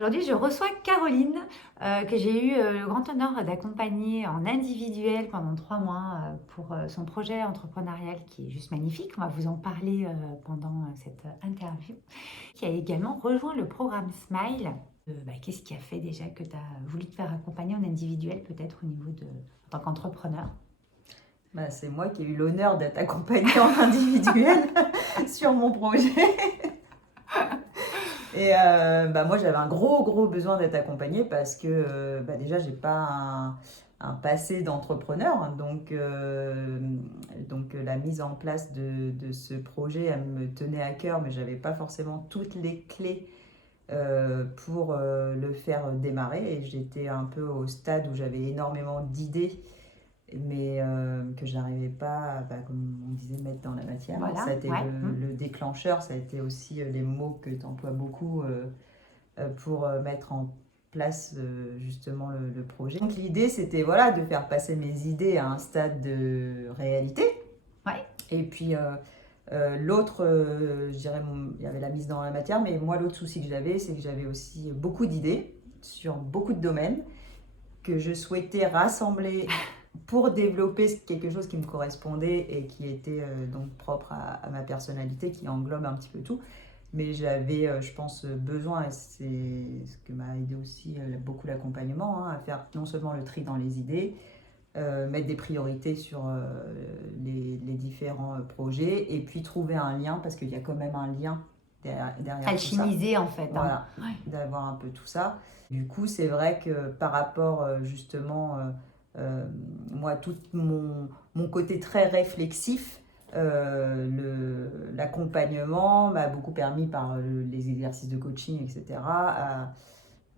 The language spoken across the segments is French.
Aujourd'hui, je reçois Caroline, que j'ai eu le grand honneur d'accompagner en individuel pendant 3 mois pour son projet entrepreneurial qui est juste magnifique. On va vous en parler pendant cette interview. Qui a également rejoint le programme Smile. Qu'est-ce qui a fait déjà que tu as voulu te faire accompagner en individuel, peut-être au niveau de, en tant qu'entrepreneur? C'est moi qui ai eu l'honneur d'être accompagnée en individuel sur mon projet. Et moi, j'avais un gros besoin d'être accompagnée parce que déjà, j'ai pas un passé d'entrepreneur. Donc, la mise en place de ce projet, elle me tenait à cœur, mais j'avais pas forcément toutes les clés pour le faire démarrer. Et j'étais un peu au stade où j'avais énormément d'idées mais que je n'arrivais pas, comme on disait, mettre dans la matière. Voilà, Ça a été ouais. le déclencheur, ça a été aussi les mots que tu emploies beaucoup pour mettre en place justement le projet. Donc l'idée, c'était voilà, de faire passer mes idées à un stade de réalité. Ouais. Et puis l'autre, je dirais, il y avait la mise dans la matière, mais moi, l'autre souci que j'avais, c'est que j'avais aussi beaucoup d'idées sur beaucoup de domaines que je souhaitais rassembler pour développer quelque chose qui me correspondait et qui était donc propre à ma personnalité, qui englobe un petit peu tout. Mais j'avais, je pense, besoin, et c'est ce que m'a aidé aussi beaucoup l'accompagnement, à faire non seulement le tri dans les idées, mettre des priorités sur les différents projets, et puis trouver un lien, parce qu'il y a quand même un lien derrière Alchimiser tout ça. en fait. Voilà, Ouais. d'avoir un peu tout ça. Du coup, c'est vrai que par rapport justement, moi, tout mon côté très réflexif, l'accompagnement m'a beaucoup permis par les exercices de coaching, etc., à,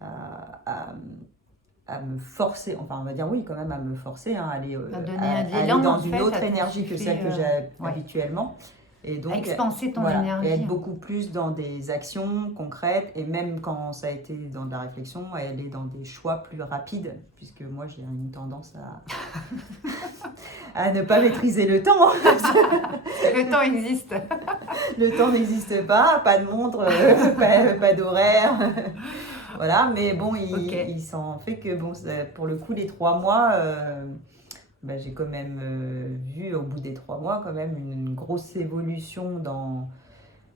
à me forcer, enfin on va dire oui quand même, à me forcer, à aller, aller dans une autre énergie que celle que j'ai habituellement. Et donc, expanser ton voilà, énergie. et être beaucoup plus dans des actions concrètes, et même quand ça a été dans de la réflexion, aller dans des choix plus rapides, puisque moi j'ai une tendance à ne pas maîtriser le temps. Le temps existe. Le temps n'existe pas de montre, pas d'horaire. Voilà, mais bon, il s'en fait que, bon, pour le coup, les 3 mois, j'ai quand même vu au bout des 3 mois quand même une grosse évolution dans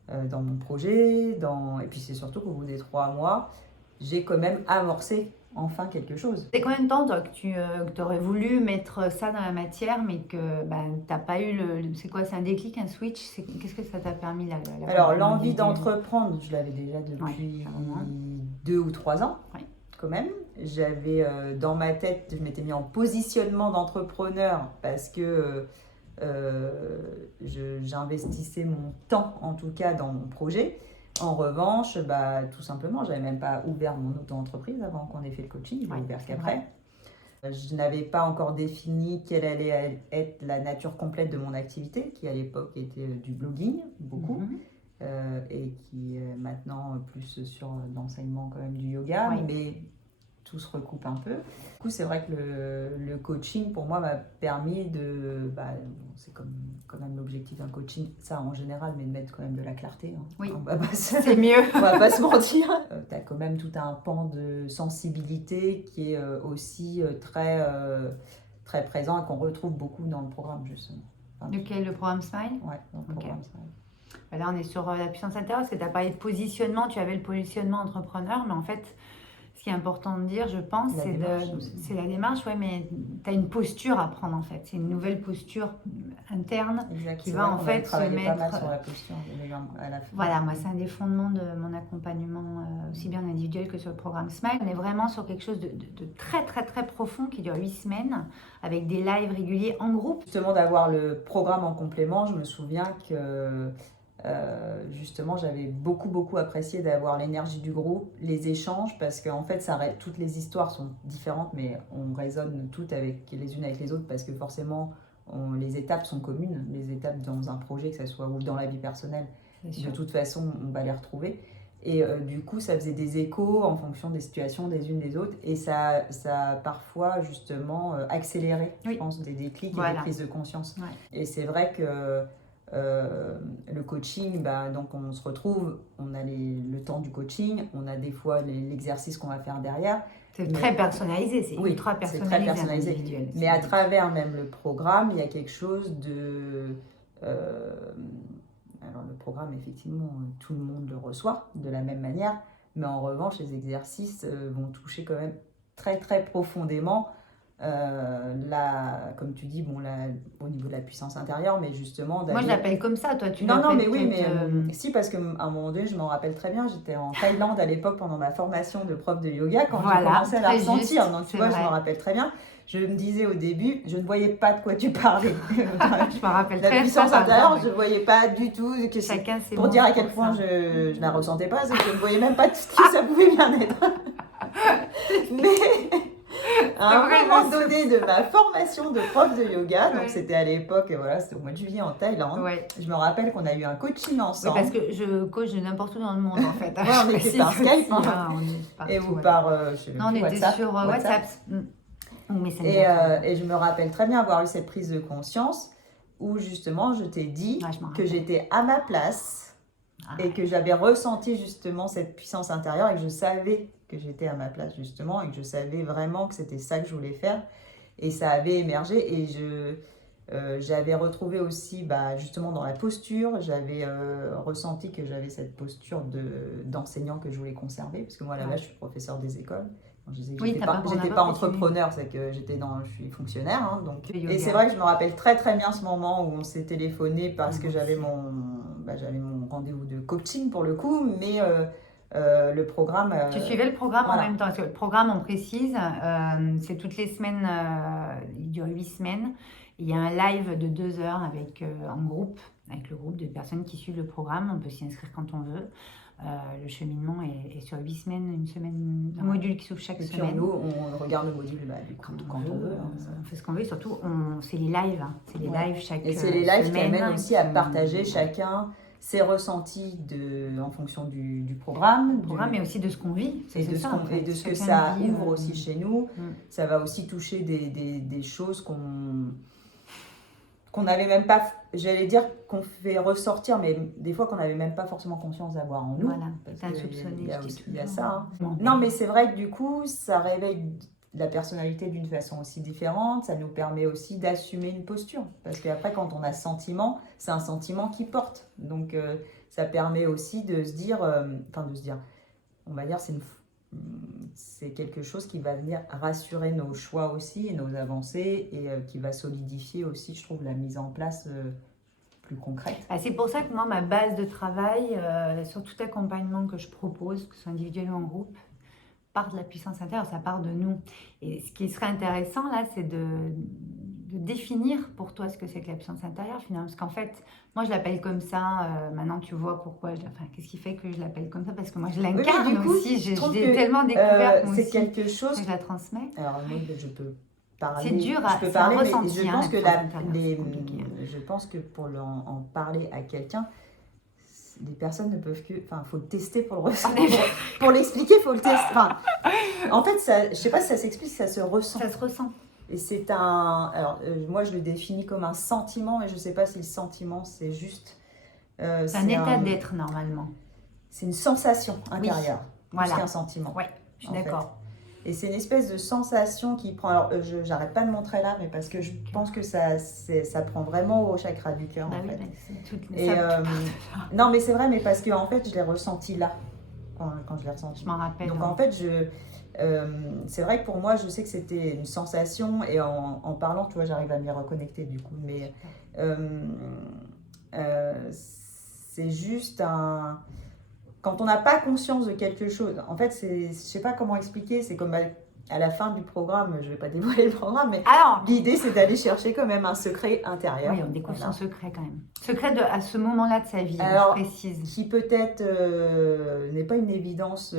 mon projet. Et puis c'est surtout qu'au bout des 3 mois, j'ai quand même amorcé enfin quelque chose. C'est combien de temps toi, que tu aurais voulu mettre ça dans la matière, mais que tu n'as pas eu c'est quoi, c'est un déclic, un switch? Qu'est-ce que ça t'a permis Alors, l'envie d'entreprendre, je l'avais déjà depuis Ouais, 2 ou 3 ans, Ouais. quand même. J'avais dans ma tête, je m'étais mis en positionnement d'entrepreneur parce que j'investissais mon temps, en tout cas, dans mon projet. En revanche, tout simplement, j'avais même pas ouvert mon auto-entreprise avant qu'on ait fait le coaching, je l'ai ouvert qu'après. Je n'avais pas encore défini quelle allait être la nature complète de mon activité, qui à l'époque était du blogging, beaucoup, et qui est maintenant plus sur l'enseignement quand même du yoga, mais tout se recoupe un peu. Du coup, c'est vrai que le coaching, pour moi, m'a permis de... c'est quand même l'objectif d'un coaching, ça en général, mais de mettre quand même de la clarté. Oui, c'est mieux. On va pas se mentir. Tu as quand même tout un pan de sensibilité qui est aussi très présent et qu'on retrouve beaucoup dans le programme, justement. Lequel, le programme Smile? Ouais, dans le programme Smile. Là, on est sur la puissance intérieure, parce que tu as parlé de positionnement, tu avais le positionnement entrepreneur, mais en fait, ce qui est important de dire, je pense, c'est la démarche, mais tu as une posture à prendre en fait. C'est une nouvelle posture interne qui va en fait se mettre. Pas mal sur la posture à la fin. Voilà, moi c'est un des fondements de mon accompagnement, aussi bien individuel que sur le programme Smile. On est vraiment sur quelque chose de très profond qui dure 8 semaines, avec des lives réguliers en groupe. Justement, d'avoir le programme en complément, je me souviens que justement j'avais beaucoup apprécié d'avoir l'énergie du groupe, les échanges, parce qu'en fait toutes les histoires sont différentes, mais on résonne toutes les unes avec les autres, parce que forcément les étapes sont communes, les étapes dans un projet, que ce soit ou dans la vie personnelle, de toute façon on va les retrouver. Et du coup, ça faisait des échos en fonction des situations des unes des autres, et ça a parfois justement accéléré, je pense, des déclics et des prises de conscience. Et c'est vrai que le coaching, donc on se retrouve, on a le temps du coaching, on a des fois l'exercice qu'on va faire derrière. C'est très personnalisé, c'est ultra personnalisé. C'est très personnalisé. Individuel. Mais à travers même le programme, il y a quelque chose de... alors le programme, effectivement, tout le monde le reçoit de la même manière, mais en revanche, les exercices vont toucher quand même très très profondément comme tu dis, au niveau de la puissance intérieure, mais justement... Moi, je l'appelle comme ça, toi, tu Non, l'appelles mais oui, mais si, parce qu'à un moment donné, je m'en rappelle très bien, j'étais en Thaïlande à l'époque pendant ma formation de prof de yoga, quand j'ai commencé à la ressentir, donc tu vois, je m'en rappelle très bien. Je me disais au début, je ne voyais pas de quoi tu parlais. Je me rappelle très bien. La puissance intérieure, je ne voyais pas du tout. Chacun ses pour dire à quel point je ne la ressentais pas, c'est que je ne voyais même pas tout ce que ça pouvait bien être. Mais... à un moment donné de ma formation de prof de yoga, donc c'était à l'époque, voilà, c'était au mois de juillet en Thaïlande. Je me rappelle qu'on a eu un coaching ensemble. Oui, parce que je coach de n'importe où dans le monde en fait. On était par Skype et ou par non, on était sur WhatsApp. Et je me rappelle très bien avoir eu cette prise de conscience où justement je t'ai dit que j'étais à ma place et que j'avais ressenti justement cette puissance intérieure et que je savais que j'étais à ma place justement et que je savais vraiment que c'était ça que je voulais faire et ça avait émergé et j'avais retrouvé aussi justement dans la posture, j'avais ressenti que j'avais cette posture d'enseignant que je voulais conserver parce que moi à la base je suis professeur des écoles. Je disais que j'étais pas entrepreneur, c'est que je suis fonctionnaire. Hein, donc. Et c'est vrai que je me rappelle très très bien ce moment où on s'est téléphoné parce que j'avais mon rendez-vous de coaching pour le coup, mais le programme... Tu suivais le programme en même temps, parce que le programme, on précise, c'est toutes les semaines, il dure 8 semaines. Il y a un live de 2 heures avec le groupe de personnes qui suivent le programme. On peut s'y inscrire quand on veut. Le cheminement est sur 8 semaines, une semaine, un module qui s'ouvre chaque semaine. Nous, on regarde le module quand on veut. On fait ce qu'on veut, surtout c'est les lives. C'est les lives chaque semaine. Et c'est les lives qui amènent aussi à partager chacun ses ressentis en fonction du programme. Mais aussi de ce qu'on vit. Et de ce que ça ouvre aussi chez nous. Ça va aussi toucher des choses qu'on n'avait même pas, j'allais dire qu'on fait ressortir, mais des fois qu'on n'avait même pas forcément conscience d'avoir en nous. Voilà, c'est insoupçonné. Il y a ça. Hein. Non, mais c'est vrai que du coup, ça réveille la personnalité d'une façon aussi différente. Ça nous permet aussi d'assumer une posture. Parce qu'après, quand on a sentiment, c'est un sentiment qui porte. Donc, ça permet aussi de se dire, on va dire, c'est quelque chose qui va venir rassurer nos choix aussi et nos avancées et qui va solidifier aussi, je trouve, la mise en place plus concrète. C'est pour ça que moi, ma base de travail, sur tout accompagnement que je propose, que ce soit individuel ou en groupe, part de la puissance intérieure, ça part de nous. Et ce qui serait intéressant là, c'est de définir pour toi ce que c'est que la puissance intérieure finalement, parce qu'en fait, moi je l'appelle comme ça, maintenant tu vois pourquoi, qu'est-ce qui fait que je l'appelle comme ça, parce que moi je l'incarne aussi, j'ai tellement découvert c'est quelque chose que je la transmets. Alors moi je peux parler, c'est dur à ressentir, mais je pense que pour en parler à quelqu'un, les personnes ne peuvent que... Enfin, il faut le tester pour le ressentir. Pour l'expliquer, il faut le tester. En fait, je ne sais pas si ça s'explique, ça se ressent. Ça se ressent. Et c'est alors, moi, je le définis comme un sentiment, mais je ne sais pas si le sentiment, c'est juste... c'est un état d'être, normalement. C'est une sensation intérieure, plus qu'un sentiment. Oui, je suis d'accord. Et c'est une espèce de sensation qui prend... Alors, j'arrête pas de montrer là, mais parce que je pense que ça prend vraiment au chakra du cœur, en fait. Non, mais c'est vrai, mais parce que en fait, je l'ai ressenti là, quand je l'ai ressenti. Je m'en rappelle. Donc, en fait, c'est vrai que pour moi, je sais que c'était une sensation, et en parlant, tu vois, j'arrive à m'y reconnecter, du coup. Mais c'est juste un... Quand on n'a pas conscience de quelque chose, en fait, je ne sais pas comment expliquer, c'est comme à la fin du programme, je ne vais pas dévoiler le programme, mais l'idée, c'est d'aller chercher quand même un secret intérieur. Oui, on découvre son secret quand même. Secret à ce moment-là de sa vie, alors, je précise. Qui peut-être n'est pas une évidence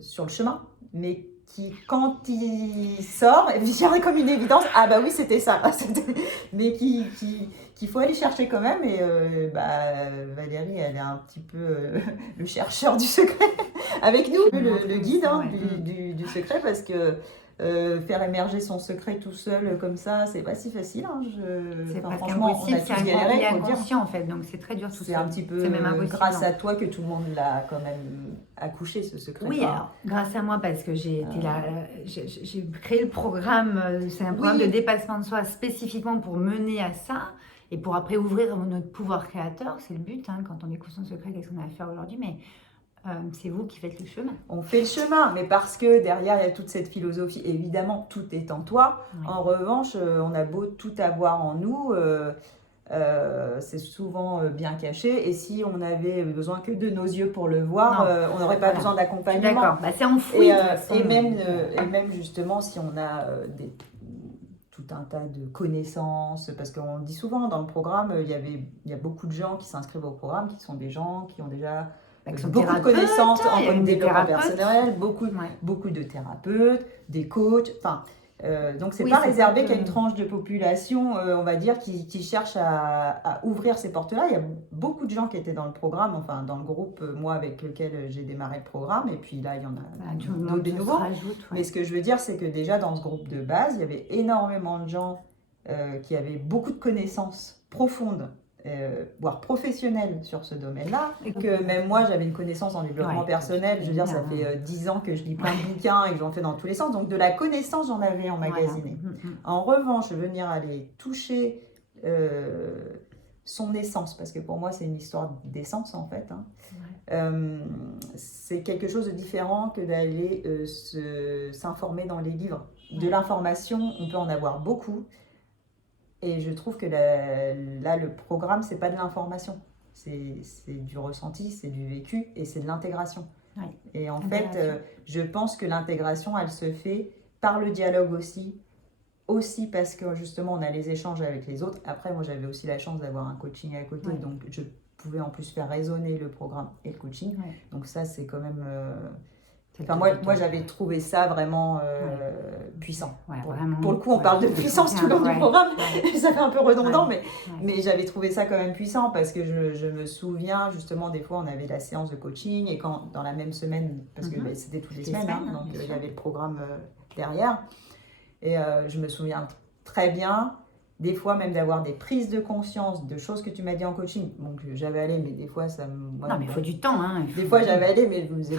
sur le chemin, mais qui, quand il sort, il vient comme une évidence, ah bah oui, c'était ça, mais qui qu'il faut aller chercher quand même. Et Valérie, elle est un petit peu le chercheur du secret avec nous, le guide du secret, parce que faire émerger son secret tout seul comme ça, c'est pas si facile. Hein. C'est presque franchement, impossible, on a tous galéré, il est faut le dire. inconscient en fait, donc c'est très dur tout seul. C'est un petit peu C'est même impossible, grâce hein. à toi que tout le monde l'a quand même accouché, ce secret. Oui, alors, grâce à moi, parce que j'ai été là, j'ai créé le programme, c'est un programme de dépassement de soi spécifiquement pour mener à ça et pour après ouvrir notre pouvoir créateur. C'est le but, hein, quand on découvre son secret, qu'est-ce qu'on a à faire aujourd'hui, mais c'est vous qui faites le chemin. On fait le chemin, mais parce que derrière, il y a toute cette philosophie. Évidemment, tout est en toi. Oui. En revanche, on a beau tout avoir en nous, c'est souvent bien caché. Et si on avait besoin que de nos yeux pour le voir, on n'aurait pas besoin d'accompagnement. D'accord, c'est enfoui. Et même justement, si on a tout un tas de connaissances, parce qu'on dit souvent dans le programme, il y a beaucoup de gens qui s'inscrivent au programme, qui sont des gens qui ont déjà beaucoup de connaissances en développement personnel, beaucoup de thérapeutes, des coachs, donc c'est pas réservé qu'à une tranche de population, on va dire, qui cherche à ouvrir ces portes-là. Il y a beaucoup de gens qui étaient dans le programme, enfin dans le groupe, moi avec lequel j'ai démarré le programme, et puis là il y en a d'autres de nouveaux. Mais ce que je veux dire, c'est que déjà dans ce groupe de base, il y avait énormément de gens qui avaient beaucoup de connaissances profondes, voire professionnelle sur ce domaine-là, que même moi j'avais une connaissance en développement personnel, je veux dire ça fait 10 ans que je lis plein de bouquins et que j'en fais dans tous les sens, donc de la connaissance j'en avais emmagasiné. En revanche, venir aller toucher son essence, parce que pour moi c'est une histoire d'essence en fait, c'est quelque chose de différent que d'aller s'informer dans les livres. De l'information, on peut en avoir beaucoup. Et je trouve que là, le programme, c'est pas de l'information. C'est du ressenti, c'est du vécu et c'est de l'intégration. Et en fait, je pense que l'intégration, elle se fait par le dialogue aussi parce que justement, on a les échanges avec les autres. Après, moi, j'avais aussi la chance d'avoir un coaching à côté, donc je pouvais en plus faire résonner le programme et le coaching. Donc ça, c'est quand même... moi j'avais trouvé ça vraiment puissant. Pour le coup, on parle de puissance tout le long du programme. Ça fait un peu redondant, mais j'avais trouvé ça quand même puissant parce que je me souviens, justement, des fois, on avait la séance de coaching et quand, dans la même semaine, parce que c'était toutes les semaines, donc il y avait le programme derrière. Et je me souviens très bien, des fois même d'avoir des prises de conscience de choses que tu m'as dit en coaching. Donc j'avais allé, mais des fois ça me... Non, mais il faut du temps. Des fois j'avais allé, mais je me disais,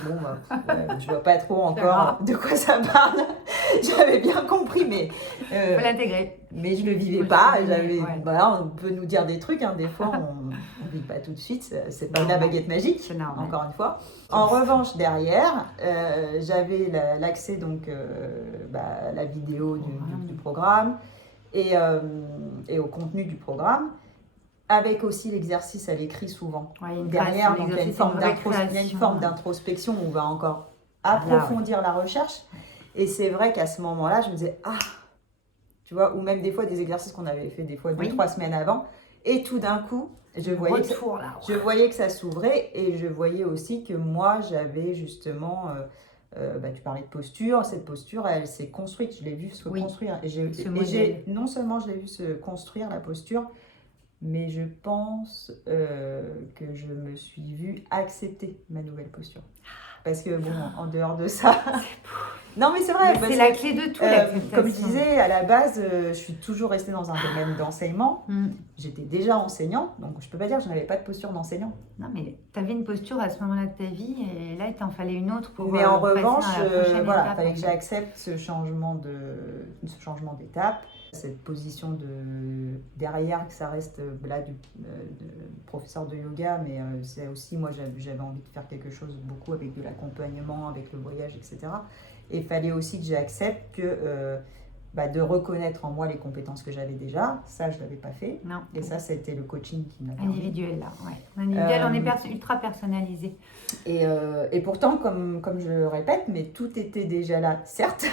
je vois pas trop encore de quoi ça parle. J'avais bien compris, mais... faut l'intégrer. Mais je le vivais pas. On peut nous dire des trucs, des fois on ne vit pas tout de suite. C'est pas la baguette magique, encore une fois. En revanche, derrière, j'avais l'accès donc à la vidéo du programme. Et au contenu du programme, avec aussi l'exercice à l'écrit souvent. Derrière, donc, il y a une forme d'introspection où on va encore approfondir la recherche. Et c'est vrai qu'à ce moment-là, je me disais, tu vois, ou même des fois des exercices qu'on avait fait des fois 2-3 semaines avant. Et tout d'un coup, je voyais que ça s'ouvrait et je voyais aussi que moi, j'avais justement... tu parlais de posture, cette posture, elle s'est construite, je l'ai vue se construire. Non seulement je l'ai vue se construire, la posture, mais je pense que je me suis vue accepter ma nouvelle posture. Parce que en dehors de ça... Non mais c'est vrai. C'est la clé de tout, l'acceptation. Comme je disais, à la base, je suis toujours restée dans un domaine d'enseignement. J'étais déjà enseignante, donc je peux pas dire que je n'avais pas de posture d'enseignant. Non mais tu avais une posture à ce moment-là de ta vie et là il t'en fallait une autre pour mais en revanche, il fallait que j'accepte ce changement d'étape, cette position derrière que ça reste là du professeur de yoga, mais c'est aussi, moi j'avais envie de faire quelque chose beaucoup avec de l'accompagnement, avec le voyage, etc. Et il fallait aussi que j'accepte que de reconnaître en moi les compétences que j'avais déjà. Ça, je ne l'avais pas fait. Non. Et ça, c'était le coaching qui m'a permis. Individuel, là. Individuel, on est ultra personnalisé. Et pourtant, comme je le répète, mais tout était déjà là, certes.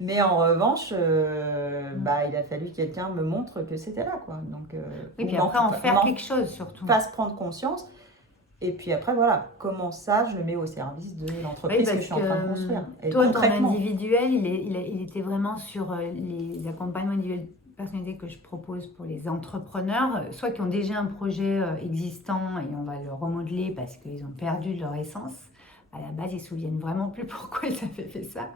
Mais en revanche, il a fallu que quelqu'un me montre que c'était là, quoi. Donc, et puis après, en faire quelque chose, surtout. Fasse prendre conscience. Et puis après, comment ça, je le mets au service de l'entreprise que je suis en train de construire. Et toi, ton individuel, il était vraiment sur les accompagnements individuels personnalité que je propose pour les entrepreneurs, soit qui ont déjà un projet existant et on va le remodeler parce qu'ils ont perdu leur essence. À la base, ils ne se souviennent vraiment plus pourquoi ils avaient fait ça.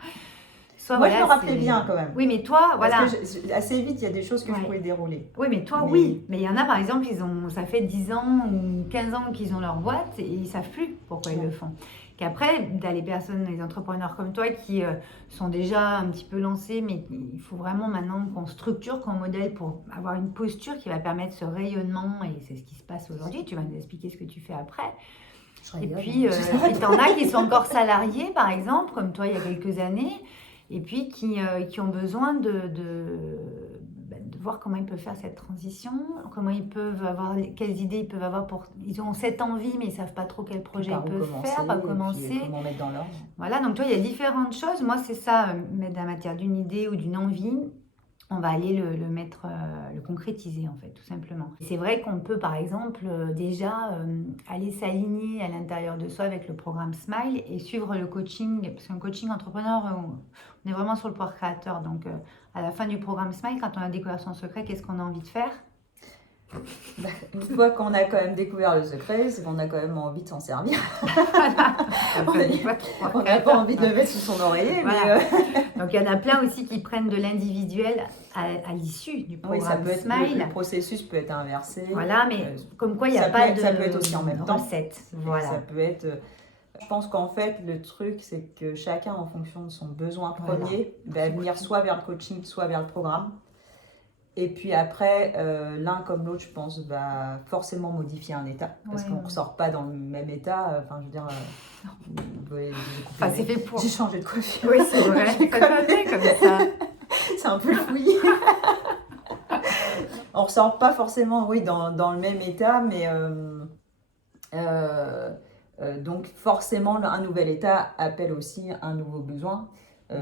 Soit, Moi, je me rappelais bien quand même. Oui, mais toi, voilà. Parce que assez vite, il y a des choses que je pouvais dérouler. Oui, mais toi, oui. Mais il y en a, par exemple, ça fait 10 ans ou 15 ans qu'ils ont leur boîte et ils ne savent plus pourquoi ils le font. Qu'après, tu as les personnes, les entrepreneurs comme toi qui sont déjà un petit peu lancés, mais il faut vraiment maintenant qu'on structure, qu'on modèle pour avoir une posture qui va permettre ce rayonnement. Et c'est ce qui se passe aujourd'hui. Tu vas nous expliquer ce que tu fais après. Et puis, tu en as qui sont encore salariés, par exemple, comme toi il y a quelques années, et puis qui ont besoin de voir comment ils peuvent faire cette transition, comment ils peuvent avoir, quelles idées ils peuvent avoir ils ont cette envie, mais ils ne savent pas trop quel projet ils peuvent faire, par commencer. Comment mettre dans l'ordre. Voilà, donc tu vois, il y a différentes choses. Moi, c'est ça, mettre la matière d'une idée ou d'une envie. On va aller le concrétiser en fait, tout simplement. C'est vrai qu'on peut par exemple déjà aller s'aligner à l'intérieur de soi avec le programme Smile et suivre le coaching, parce qu'un coaching entrepreneur, on est vraiment sur le pouvoir créateur. Donc à la fin du programme Smile, quand on a découvert son secret, qu'est-ce qu'on a envie de faire ? Une fois qu'on a quand même découvert le secret, c'est qu'on a quand même envie de s'en servir. On n'a pas envie de le mettre sous son oreiller. Voilà. Mais donc il y en a plein aussi qui prennent de l'individuel à l'issue du programme Smile. Le processus peut être inversé. Voilà, mais comme quoi il n'y a pas de ça peut être aussi en même temps. Recette. Voilà. Ça peut être. Je pense qu'en fait, le truc, c'est que chacun, en fonction de son besoin premier, va venir soit vers le coaching, soit vers le programme. Et puis après, l'un comme l'autre, je pense, va forcément modifier un état. Parce qu'on ne ressort pas dans le même état. Enfin, je veux dire... c'est fait pour. J'ai changé de coiffure. Oui, c'est vrai. comme ça. C'est un peu fouillé. On ne ressort pas forcément, dans le même état, mais... donc forcément, un nouvel état appelle aussi un nouveau besoin.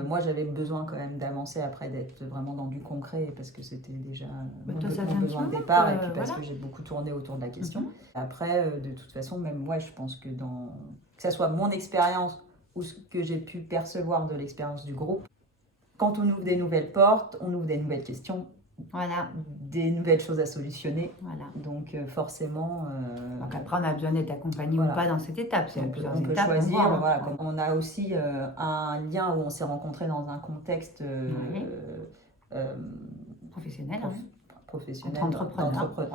Moi, j'avais besoin quand même d'avancer après, d'être vraiment dans du concret, parce que c'était déjà mon besoin de départ, et puis parce que j'ai beaucoup tourné autour de la question. Après, de toute façon, même moi, je pense que que ça soit mon expérience ou ce que j'ai pu percevoir de l'expérience du groupe, quand on ouvre des nouvelles portes, on ouvre des nouvelles questions, des nouvelles choses à solutionner. Donc forcément... Donc après, on a besoin d'être accompagné ou pas dans cette étape. On peut choisir. On a aussi un lien où on s'est rencontrés dans un contexte professionnel. Professionnel,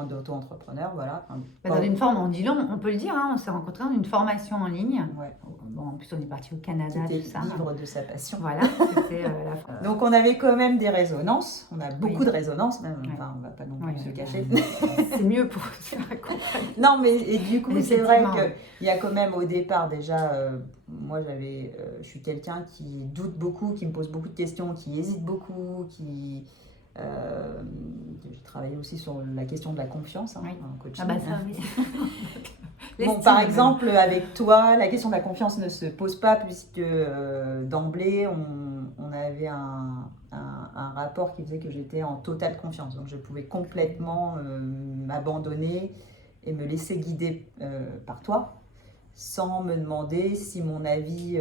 d'auto-entrepreneur, voilà. Dans une forme, on peut le dire, on s'est rencontrés dans une formation en ligne. Bon, en plus, on est parti au Canada, tout ça. Vivre de sa passion. Voilà, c'était Donc, on avait quand même des résonances. On a beaucoup de résonances, même. Enfin, on ne va pas non plus se cacher. C'est mieux pour se faire accompagner. Non, mais du coup, c'est vrai qu'il y a quand même au départ, déjà, moi, je suis quelqu'un qui doute beaucoup, qui me pose beaucoup de questions, qui hésite beaucoup, j'ai travaillé aussi sur la question de la confiance en coaching. Bon, par exemple, avec toi, la question de la confiance ne se pose pas puisque d'emblée, on avait un rapport qui faisait que j'étais en totale confiance. Donc, je pouvais complètement m'abandonner et me laisser guider par toi sans me demander si mon avis,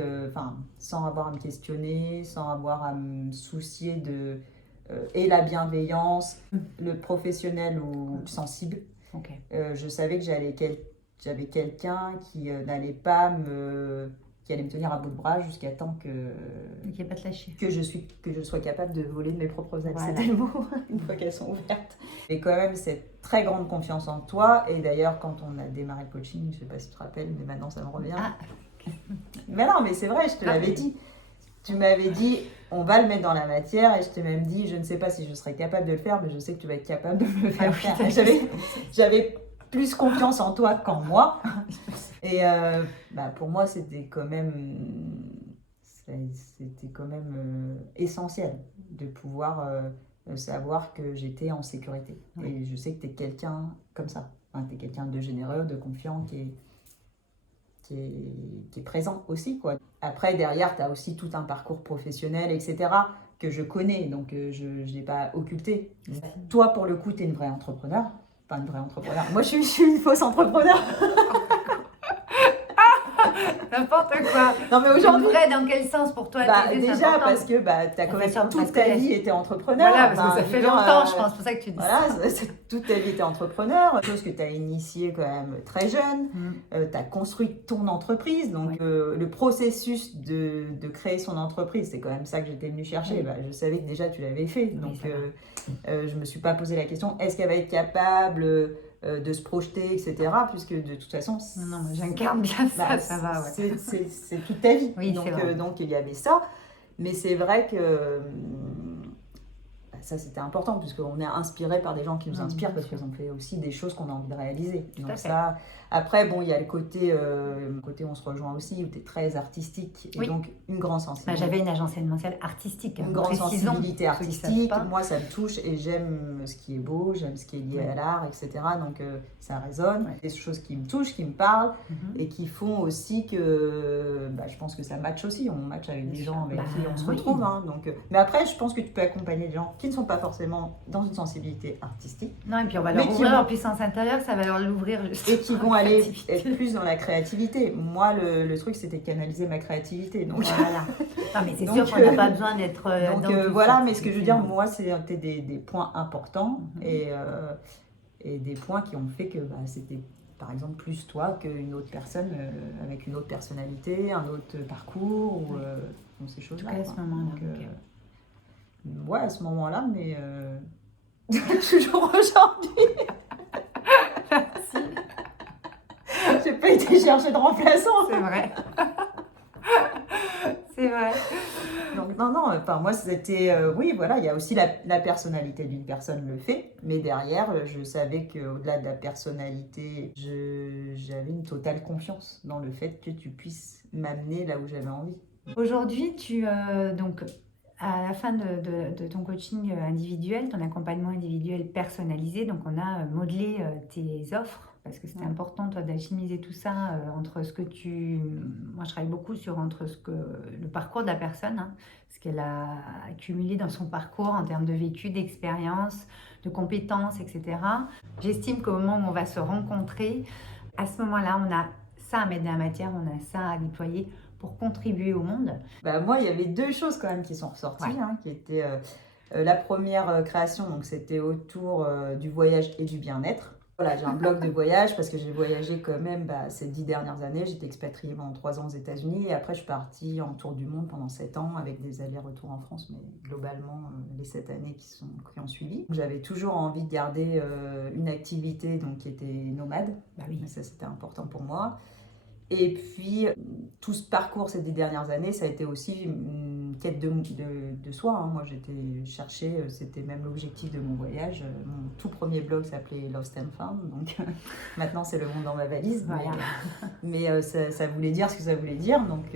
sans avoir à me questionner, sans avoir à me soucier de... et la bienveillance, le professionnel ou sensible. Je savais que j'avais quelqu'un qui n'allait pas qui allait me tenir à bout de bras jusqu'à temps qui pas te lâcher. Que je sois capable de voler de mes propres ailes. C'est des mots, une fois qu'elles sont ouvertes. Et quand même cette très grande confiance en toi. Et d'ailleurs, quand on a démarré le coaching, je ne sais pas si tu te rappelles, mais maintenant ça me revient. Mais non, mais c'est vrai, je te l'avais dit. Tu m'avais dit, on va le mettre dans la matière, et je t'ai même dit, je ne sais pas si je serai capable de le faire, mais je sais que tu vas être capable de me le faire faire. J'avais plus confiance en toi qu'en moi. Et pour moi, c'était quand même essentiel de pouvoir savoir que j'étais en sécurité. Et je sais que tu es quelqu'un comme ça. Tu es quelqu'un de généreux, de confiant, qui est présent aussi, quoi. Après, derrière, tu as aussi tout un parcours professionnel, etc., que je connais, donc je ne l'ai pas occulté. Toi, pour le coup, tu es une vraie entrepreneur. Enfin, une vraie entrepreneur. Moi, je suis une fausse entrepreneur. N'importe quoi. Non, mais aujourd'hui, Vrai, dans quel sens pour toi t'aider, c'est déjà important. parce que tu as quand même toute ta vie été entrepreneur. Voilà, parce que ça fait longtemps, je pense, c'est pour ça que tu dis voilà, ça. toute ta vie été entrepreneur, chose que tu as initiée quand même très jeune. Tu as construit ton entreprise, donc le processus de créer son entreprise, c'est quand même ça que j'étais venue chercher. Je savais que déjà tu l'avais fait, donc je me suis pas posé la question est-ce qu'elle va être capable de se projeter, etc. Puisque de toute façon, non, j'incarne bien ça, ça va. Ouais. C'est toute ta vie. Oui, donc il y avait ça, mais c'est vrai que ça c'était important puisqu'on est inspiré par des gens qui nous inspirent parce qu'ils ont fait aussi des choses qu'on a envie de réaliser. Donc ça, après bon, il y a le côté on se rejoint aussi où tu es très artistique et donc une grande sensibilité. J'avais une agence événementielle artistique. Une grande sensibilité artistique. Moi ça me touche et j'aime ce qui est beau, j'aime ce qui est lié à l'art, etc. Donc ça résonne. Des choses qui me touchent, qui me parlent et qui font aussi que je pense que ça match aussi. On match avec des gens avec qui on se retrouve. Hein, donc, mais après je pense que tu peux accompagner des gens qui ne sont pas forcément dans une sensibilité artistique. Non, et puis on va leur ouvrir leur puissance intérieure, ça va leur l'ouvrir justement. Et qui vont aller être plus dans la créativité. Moi, le truc, c'était de canaliser ma créativité. Donc voilà. Non, mais c'est sûr qu'on n'a pas besoin d'être donc voilà, mais ce que je veux dire, moi, c'était des points importants et des points qui ont fait que c'était, par exemple, plus toi qu'une autre personne avec une autre personnalité, un autre parcours ou ces choses-là. À ce moment-là. Ouais, à ce moment-là, mais toujours aujourd'hui. Merci. J'ai pas été chercher de remplaçant. C'est vrai. C'est vrai. Donc non, enfin moi c'était, oui voilà, il y a aussi la personnalité d'une personne le fait, mais derrière je savais qu'au-delà de la personnalité, j'avais une totale confiance dans le fait que tu puisses m'amener là où j'avais envie. Aujourd'hui, donc à la fin de ton coaching individuel, ton accompagnement individuel personnalisé, donc on a modelé tes offres parce que c'était important toi d'alchimiser tout ça entre ce que moi je travaille beaucoup entre le parcours de la personne, ce qu'elle a accumulé dans son parcours en termes de vécu, d'expérience, de compétences, etc. J'estime qu'au moment où on va se rencontrer, à ce moment-là, on a ça à mettre dans la matière, on a ça à déployer pour contribuer au monde. Moi, il y avait deux choses quand même qui sont ressorties, qui étaient la première création, donc c'était autour du voyage et du bien-être. Voilà, j'ai un blog de voyage parce que j'ai voyagé quand même ces 10 dernières années. J'étais expatriée pendant 3 ans aux États-Unis et après je suis partie en tour du monde pendant 7 ans avec des allers-retours en France, mais globalement les 7 années qui ont suivi. J'avais toujours envie de garder une activité donc, qui était nomade, mais ça c'était important pour moi. Et puis, tout ce parcours ces 10 dernières années, ça a été aussi une quête de soi. Moi, j'étais cherchée, c'était même l'objectif de mon voyage. Mon tout premier blog s'appelait Lost and Found, donc maintenant c'est Le Monde dans ma valise. Voilà. Mais ça voulait dire ce que ça voulait dire, donc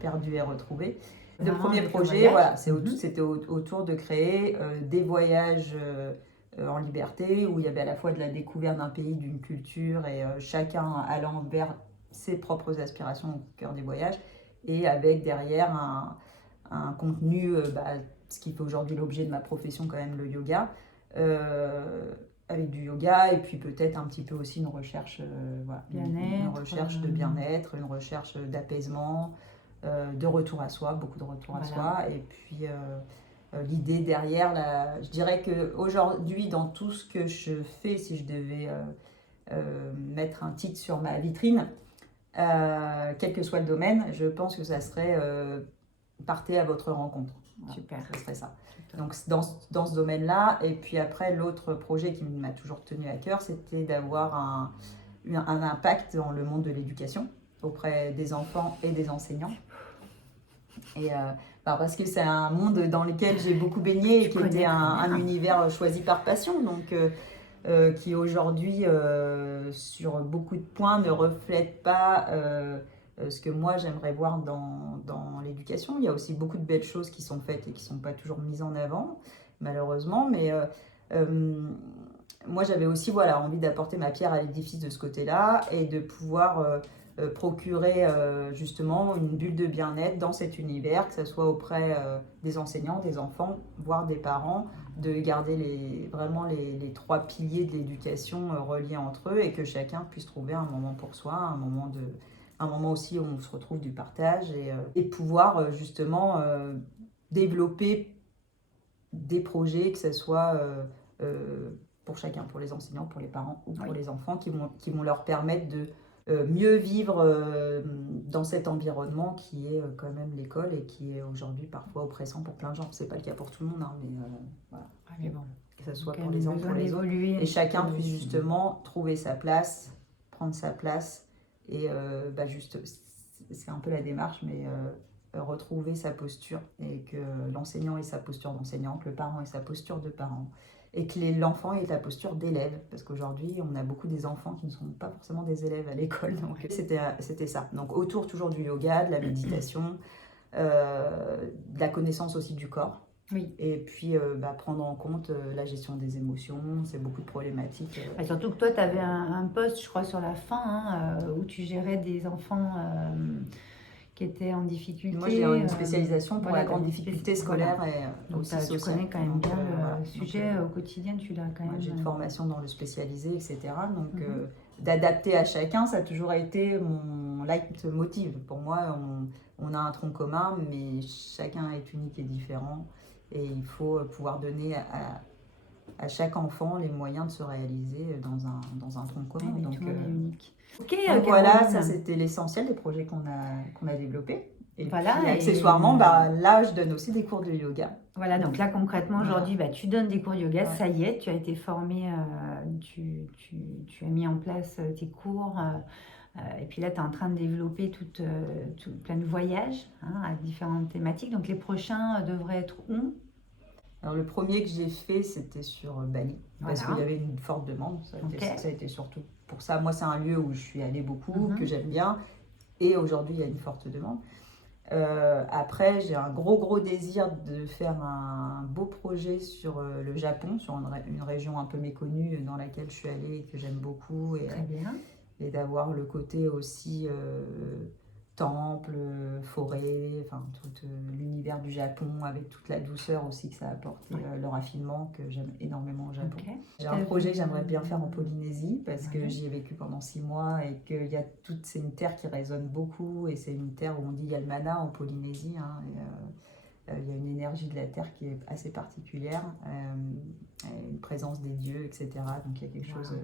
perdu et retrouvé. Le premier projet, voilà, c'était autour de créer des voyages en liberté, où il y avait à la fois de la découverte d'un pays, d'une culture, et chacun allant vers ses propres aspirations au cœur des voyages et avec derrière un contenu, ce qui fait aujourd'hui l'objet de ma profession quand même, le yoga, avec du yoga et puis peut-être un petit peu aussi une recherche, une recherche de bien-être, une recherche d'apaisement, de retour à soi, beaucoup de retour à soi et puis l'idée derrière, je dirais qu'aujourd'hui dans tout ce que je fais, si je devais mettre un titre sur ma vitrine, quel que soit le domaine, je pense que ça serait partez à votre rencontre. Voilà, super. Ça serait ça. Super. Donc dans ce domaine-là, et puis après l'autre projet qui m'a toujours tenu à cœur, c'était d'avoir un impact dans le monde de l'éducation auprès des enfants et des enseignants. Et parce que c'est un monde dans lequel j'ai beaucoup baigné et qui était un univers choisi par passion. Donc qui aujourd'hui, sur beaucoup de points, ne reflète pas ce que moi j'aimerais voir dans l'éducation. Il y a aussi beaucoup de belles choses qui sont faites et qui ne sont pas toujours mises en avant, malheureusement. Mais moi j'avais aussi envie d'apporter ma pierre à l'édifice de ce côté-là et de pouvoir procurer justement une bulle de bien-être dans cet univers, que ce soit auprès des enseignants, des enfants, voire des parents, de garder vraiment les 3 piliers de l'éducation reliés entre eux et que chacun puisse trouver un moment pour soi, un moment un moment aussi où on se retrouve du partage et pouvoir justement développer des projets, que ce soit pour chacun, pour les enseignants, pour les parents ou pour les enfants, qui vont leur permettre de mieux vivre dans cet environnement qui est quand même l'école et qui est aujourd'hui parfois oppressant pour plein de gens. C'est pas le cas pour tout le monde, hein, mais voilà. Mais bon, Que ce soit pour les uns, pour les autres. Et chacun puisse justement trouver sa place, prendre sa place et juste, c'est un peu la démarche, mais retrouver sa posture et que l'enseignant ait sa posture d'enseignant, que le parent ait sa posture de parent et que l'enfant ait la posture d'élève, parce qu'aujourd'hui on a beaucoup des enfants qui ne sont pas forcément des élèves à l'école, donc c'était ça. Donc autour toujours du yoga, de la méditation, de la connaissance aussi du corps. Oui. Et puis prendre en compte la gestion des émotions, c'est beaucoup de problématiques. Surtout que toi, tu avais un poste, je crois, sur la fin, où tu gérais des enfants qui étaient en difficulté. Moi, j'ai une spécialisation pour la grande difficulté scolaire et donc, aussi sociale. Tu connais quand même bien le sujet au quotidien, tu l'as quand même. J'ai une formation dans le spécialisé, etc. Donc, d'adapter à chacun, ça a toujours été mon leitmotiv. Pour moi, on a un tronc commun, mais chacun est unique et différent. Et il faut pouvoir donner à chaque enfant les moyens de se réaliser dans un tronc commun. Oui, donc, tout le monde est unique. Donc voilà, ça c'était l'essentiel des projets qu'on a développés. Et voilà, puis, accessoirement, là je donne aussi des cours de yoga. Voilà, donc là concrètement aujourd'hui, tu donnes des cours de yoga, ça y est, tu as été formé, tu as mis en place tes cours. Et puis là, tu es en train de développer plein de voyages à différentes thématiques. Donc les prochains devraient être où? Alors le premier que j'ai fait, c'était sur Bali, parce qu'il y avait une forte demande. Ça a été surtout pour ça. Moi, c'est un lieu où je suis allée beaucoup, que j'aime bien. Et aujourd'hui, il y a une forte demande. Après, j'ai un gros désir de faire un beau projet sur le Japon, sur une région un peu méconnue dans laquelle je suis allée et que j'aime beaucoup. Très bien. Et d'avoir le côté aussi temple, forêt, enfin tout l'univers du Japon avec toute la douceur aussi que ça apporte et le raffinement que j'aime énormément au Japon. J'ai un projet que j'aimerais bien faire en Polynésie parce que j'y ai vécu pendant 6 mois et que c'est une terre qui résonne beaucoup et c'est une terre où on dit il y a le mana en Polynésie. Il y a une énergie de la terre qui est assez particulière, une présence des dieux, etc. Donc il y a quelque chose...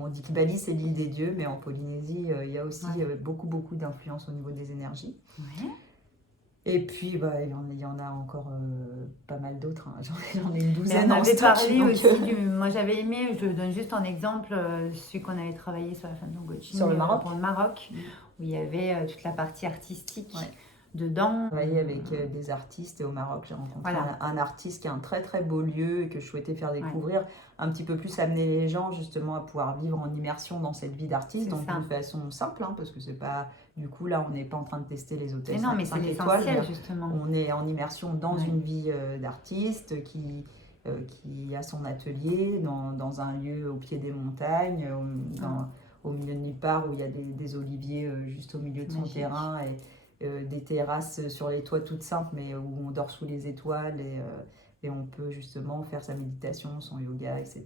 On dit que Bali, c'est l'île des dieux, mais en Polynésie, il y a aussi beaucoup d'influence au niveau des énergies. Ouais. Et puis, il y en a encore pas mal d'autres. Hein. J'en ai une douzaine en stock. Parlé aussi moi, j'avais aimé, je donne juste un exemple, celui qu'on avait travaillé sur la Falun Gong sur le Maroc. Pour le Maroc, où il y avait toute la partie artistique. Dedans. J'ai travaillé avec des artistes et au Maroc, j'ai rencontré un artiste qui a un très beau lieu et que je souhaitais faire découvrir, un petit peu plus amener les gens justement à pouvoir vivre en immersion dans cette vie d'artiste, donc d'une façon simple, parce que c'est pas, du coup là on n'est pas en train de tester les hôtels 5 étoiles, justement. On est en immersion dans une vie d'artiste qui a son atelier dans un lieu au pied des montagnes, au milieu de nulle part où il y a des oliviers juste au milieu de son terrain et des terrasses sur les toits toutes simples, mais où on dort sous les étoiles et on peut justement faire sa méditation, son yoga, etc.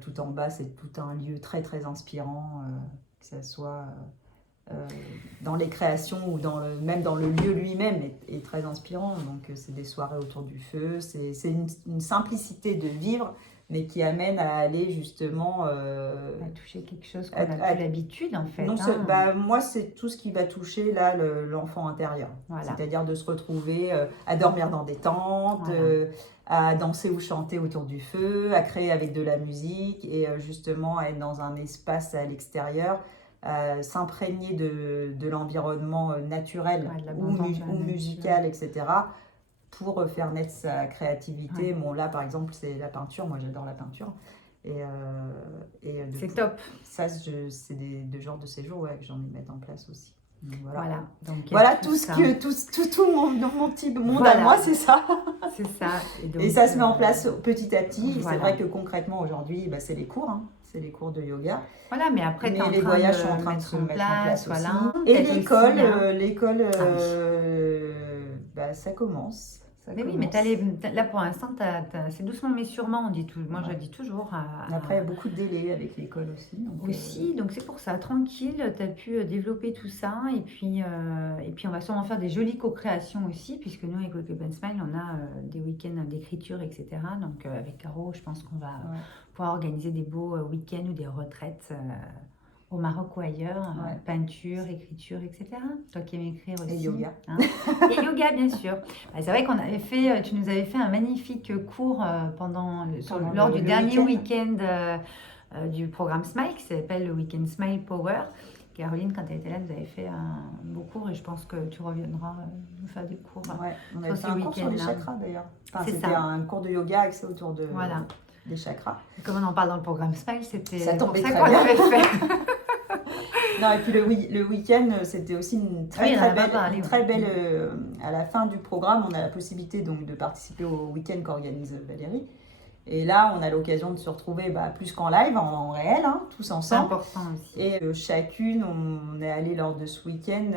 Tout en bas, c'est tout un lieu très inspirant, que ce soit dans les créations ou même dans le lieu lui-même est très inspirant. Donc c'est des soirées autour du feu, c'est une simplicité de vivre, mais qui amène à aller justement... à toucher quelque chose qu'on n'a plus l'habitude, en fait. Non, moi, c'est tout ce qui va toucher là l'enfant intérieur. C'est-à-dire de se retrouver à dormir dans des tentes, à danser ou chanter autour du feu, à créer avec de la musique et justement à être dans un espace à l'extérieur, s'imprégner de l'environnement naturel ou musical, etc., pour faire naître sa créativité. Bon, là, par exemple, c'est la peinture. Moi, j'adore la peinture. C'est top. Ça, c'est deux genres de séjours que j'ai envie de mettre en place aussi. Donc, Donc, tout mon petit monde à moi, c'est ça. C'est ça. Et ça se met en place petit à petit. C'est vrai que concrètement, aujourd'hui, c'est les cours. C'est les cours de yoga. Voilà, mais après, les voyages sont en train de se mettre en place aussi. Voilà. Et l'école, ça ça Mais oui, mais là pour l'instant, c'est doucement mais sûrement, on dit tout. Moi, je dis toujours. Après, il y a beaucoup de délais avec l'école aussi. Donc c'est pour ça, tranquille, tu as pu développer tout ça. Et puis on va sûrement faire des jolies co-créations aussi, puisque nous, avec Wake Up and Smile, on a des week-ends d'écriture, etc. Donc avec Caro, je pense qu'on va pouvoir organiser des beaux week-ends ou des retraites au Maroc ou ailleurs, peinture, écriture, etc. Toi qui aimes écrire aussi. Et yoga. Hein. Et yoga, bien sûr. Bah, c'est vrai qu'on avait fait, tu nous avais fait un magnifique cours lors du dernier week-end du programme Smile, qui s'appelle le Week-end Smile Power. Caroline, quand elle était là, nous avait fait un beau cours et je pense que tu reviendras nous faire des cours. On avait fait un cours sur les chakras d'ailleurs. Enfin, c'était un cours de yoga axé autour des chakras. Et comme on en parle dans le programme Smile, c'était pour ça qu'on l'avait fait. Non, et puis le week-end, c'était aussi une très belle. À la fin du programme, on a la possibilité donc de participer au week-end qu'organise Valérie. Et là, on a l'occasion de se retrouver plus qu'en live, en réel, tous ensemble. C'est important aussi. Et chacune, on est allé lors de ce week-end.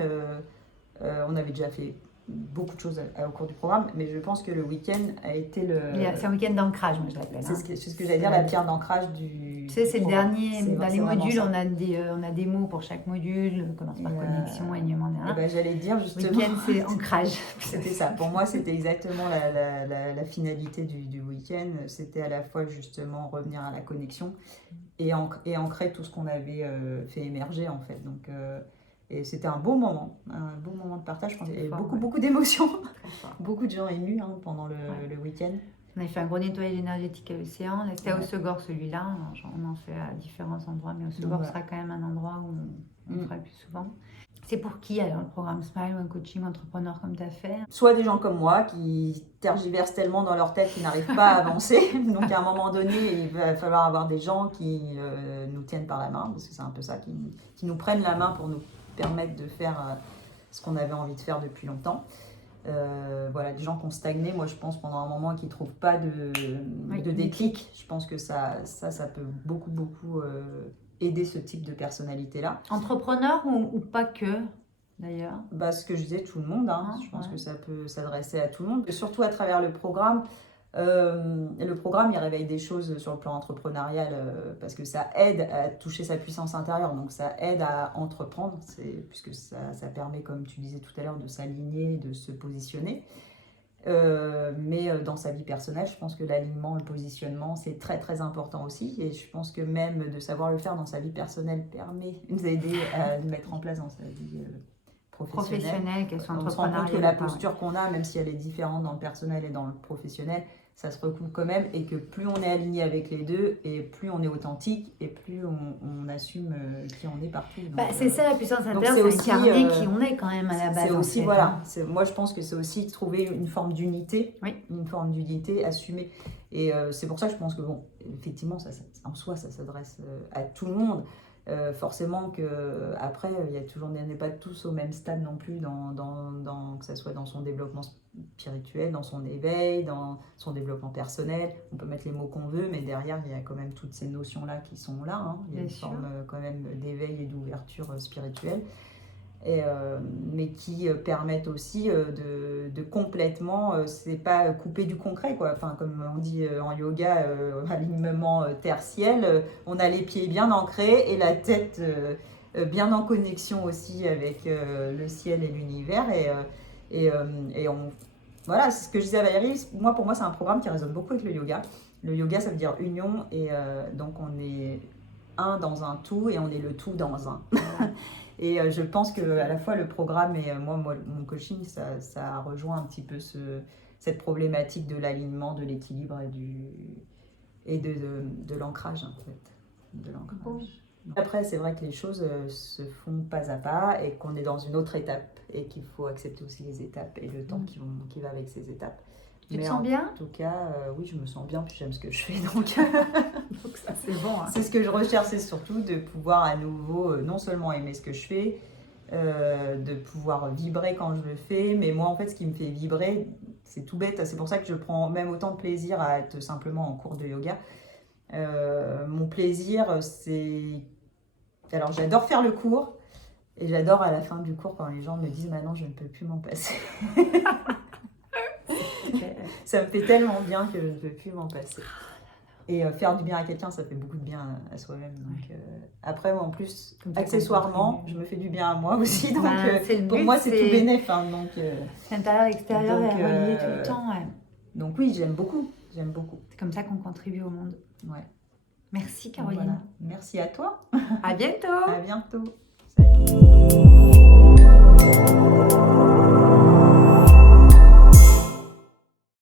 On avait déjà fait beaucoup de choses au cours du programme, mais je pense que le week-end a été c'est un week-end d'ancrage, moi je l'appelle. C'est ce que j'allais dire, la pierre d'ancrage du. Tu sais, c'est le dernier. Dans les modules, on a des mots pour chaque module, commence par connexion, alignement, j'allais dire justement. Le week-end, c'est ancrage. C'était ça. Pour moi, c'était exactement la finalité du week-end. C'était à la fois justement revenir à la connexion et ancrer tout ce qu'on avait fait émerger en fait. Donc. Et c'était un beau moment de partage. Je pense qu'il y avait beaucoup d'émotions, beaucoup de gens émus pendant le week-end. On avait fait un gros nettoyage énergétique à l'océan. C'était à Hossegor celui-là. On en fait à différents endroits, mais Hossegor sera quand même un endroit où on fera le plus souvent. C'est pour qui alors le programme Smile ou un coaching entrepreneur comme tu as fait? Soit des gens comme moi qui tergiversent tellement dans leur tête qu'ils n'arrivent pas à avancer. Donc à un moment donné, il va falloir avoir des gens qui nous tiennent par la main, parce que c'est un peu ça, qui nous prennent la main pour nous permettre de faire ce qu'on avait envie de faire depuis longtemps. Des gens qui ont stagné, moi je pense pendant un moment, qui ne trouvent pas de déclic. Je pense que ça peut beaucoup aider ce type de personnalité-là. Entrepreneur ou pas que d'ailleurs? Ce que je disais, tout le monde. Je pense que ça peut s'adresser à tout le monde. Et surtout à travers le programme. Le programme, il réveille des choses sur le plan entrepreneurial parce que ça aide à toucher sa puissance intérieure, donc ça aide à entreprendre, puisque ça permet, comme tu disais tout à l'heure, de s'aligner, de se positionner. Mais dans sa vie personnelle, je pense que l'alignement, le positionnement, c'est très très important aussi. Et je pense que même de savoir le faire dans sa vie personnelle permet de nous aider à le mettre en place dans sa vie professionnelle, qu'elle soit entrepreneuriale. On se rend compte que la posture qu'on a, même si elle est différente dans le personnel et dans le professionnel, ça se recoupe quand même, et que plus on est aligné avec les deux, et plus on est authentique, et plus on assume qui on est partout. Donc, c'est ça la puissance intérieure, c'est incarner qui on est quand même à la base. C'est aussi, moi je pense que c'est aussi trouver une forme d'unité, assumée. Et c'est pour ça que je pense que, effectivement, en soi, ça s'adresse à tout le monde. Forcément que après on n'est pas tous au même stade non plus que ce soit dans son développement spirituel, dans son éveil, dans son développement personnel. On peut mettre les mots qu'on veut, mais derrière il y a quand même toutes ces notions là qui sont là, il y a une forme quand même d'éveil et d'ouverture spirituelle, mais qui permettent aussi de complètement, c'est pas couper du concret, quoi. Enfin, comme on dit en yoga, alignement terre-ciel, on a les pieds bien ancrés et la tête bien en connexion aussi avec le ciel et l'univers, voilà, c'est ce que je disais à Valérie. Pour moi c'est un programme qui résonne beaucoup avec le yoga. Le yoga, ça veut dire union, et donc on est un dans un tout et on est le tout dans un. Et je pense qu'à la fois le programme et moi mon coaching, ça rejoint un petit peu cette problématique de l'alignement, de l'équilibre et de l'ancrage, en fait. De l'ancrage. Après, c'est vrai que les choses se font pas à pas et qu'on est dans une autre étape et qu'il faut accepter aussi les étapes et le temps qui va avec ces étapes. Tu te sens bien? En tout cas, oui, je me sens bien, puis j'aime ce que je fais, donc ça c'est bon. C'est ce que je recherche, c'est surtout de pouvoir à nouveau non seulement aimer ce que je fais, de pouvoir vibrer quand je le fais, mais moi en fait ce qui me fait vibrer, c'est tout bête, c'est pour ça que je prends même autant de plaisir à être simplement en cours de yoga. Mon plaisir, c'est... Alors j'adore faire le cours, et j'adore à la fin du cours quand les gens me disent « Maintenant je ne peux plus m'en passer ». Ça me fait tellement bien que je ne peux plus m'en passer. Et faire du bien à quelqu'un, ça fait beaucoup de bien à soi-même. Donc, après, moi, en plus, Comme ça, accessoirement, je me fais du bien à moi aussi. Donc, c'est le pour but, moi, c'est tout bénéf. Hein, donc, l'intérieur, l'extérieur donc, est relié tout le temps. donc oui, j'aime beaucoup. J'aime beaucoup. C'est comme ça qu'on contribue au monde. Ouais. Merci Caroline. Voilà. Merci à toi. À bientôt. À bientôt. Salut.